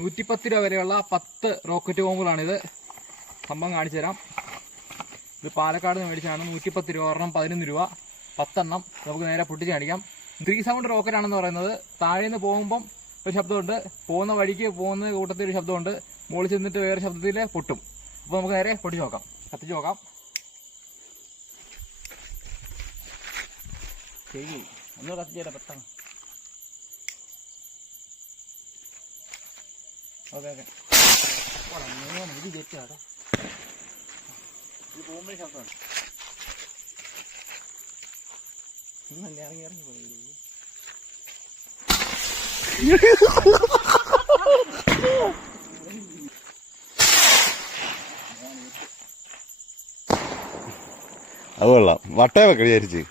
110 രൂപ വരെയുള്ള 10 റോക്കറ്റ് ബോംബുകളാണിത്. സംഭവം കാണിച്ചു തരാം. ഇത് പാലക്കാട് നിന്ന് മേടിച്ചാണ്. 110 രൂപ, ഒരെണ്ണം 11 രൂപ, 10 എണ്ണം. നമുക്ക് നേരെ പൊട്ടിച്ച് കാണിക്കാം. 3 സൗണ്ട് റോക്കറ്റ് ആണെന്ന് പറയുന്നത്. താഴെ നിന്ന് പോകുമ്പം ഒരു ശബ്ദമുണ്ട്, പോകുന്ന വഴിക്ക് പോകുന്ന കൂട്ടത്തിൽ ഒരു ശബ്ദമുണ്ട്, മുകളിൽ ചെന്നിട്ട് വേറെ ശബ്ദത്തിൽ പൊട്ടും. അപ്പോൾ നമുക്ക് നേരെ പൊട്ടിച്ച് നോക്കാം, കത്തിച്ച് നോക്കാം. ശരി, ഒന്ന് കത്തിച്ചേരാ പെട്ടെന്ന്. Okay okay. ഇത് ജെറ്റാട്ടോ, ഇത് പോകുമ്പോഴേ ശബ്ദമാണ്. ഇന്നല്ലേ ഇറങ്ങി ഇറങ്ങി പോയി. അത് കൊള്ളാം. വട്ടയൊക്കെ വിചാരിച്ച്